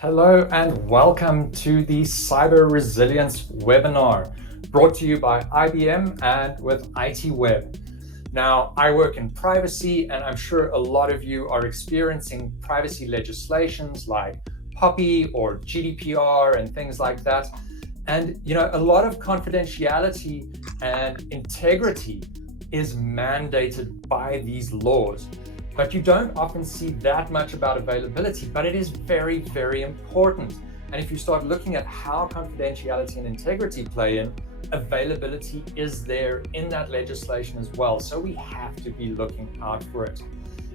Hello and welcome to the Cyber Resilience webinar, brought to you by IBM and with ITWeb. Now, I work in privacy, and I'm sure a lot of you are experiencing privacy legislations like POPI or GDPR and things like that. And a lot of confidentiality and integrity is mandated by these laws. But you don't often see that much about availability, but it is very, very important. And if you start looking at how confidentiality and integrity play in, availability is there in that legislation as well. So we have to be looking out for it.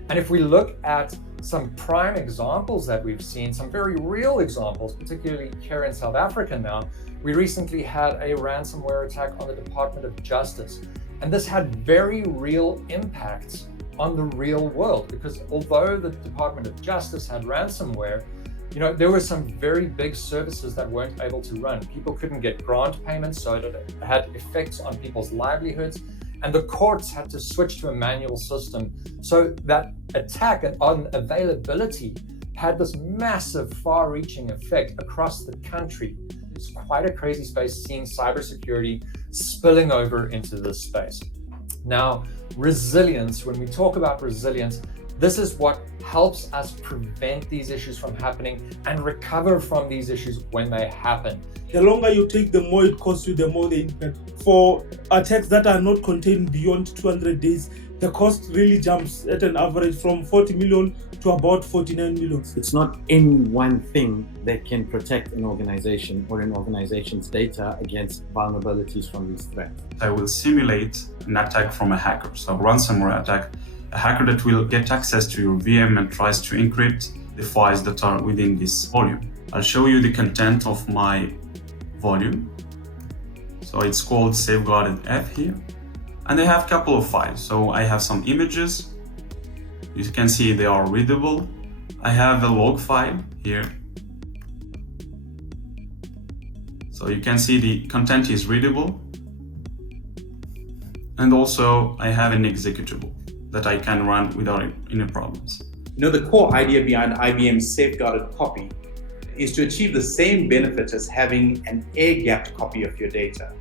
And if we look at some prime examples that we've seen, some very real examples, particularly here in South Africa now, we recently had a ransomware attack on the Department of Justice. And this had very real impacts on the real world, because although the Department of Justice had ransomware, there were some very big services that weren't able to run. People couldn't get grant payments, so it had effects on people's livelihoods, and the courts had to switch to a manual system. So that attack on availability had this massive, far-reaching effect across the country. It's quite a crazy space, seeing cybersecurity spilling over into this space. Now, resilience, when we talk about resilience, this is what helps us prevent these issues from happening and recover from these issues when they happen. The longer you take, the more it costs you, the more the impact. For attacks that are not contained beyond 200 days, the cost really jumps at an average from 40 million to about 49 million. It's not any one thing that can protect an organization or an organization's data against vulnerabilities from these threats. I will simulate an attack from a hacker, so a ransomware attack, a hacker that will get access to your VM and tries to encrypt the files that are within this volume. I'll show you the content of my volume. So it's called safeguarded F here. And I have a couple of files. So I have some images. You can see they are readable. I have a log file here. So you can see the content is readable. And also I have an executable that I can run without any problems. The core idea behind IBM's safeguarded copy is to achieve the same benefit as having an air-gapped copy of your data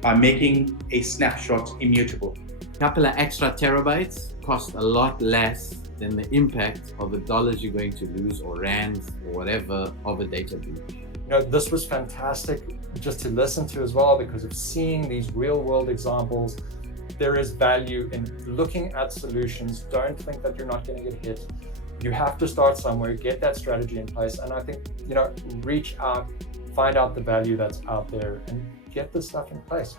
by making a snapshot immutable. A couple of extra terabytes cost a lot less than the impact of the dollars you're going to lose, or rands, or whatever, of a data breach. This was fantastic just to listen to as well, because of seeing these real world examples. There is value in looking at solutions. Don't think that you're not going to get hit. You have to start somewhere, get that strategy in place. And I think, reach out, find out the value that's out there and get this stuff in place.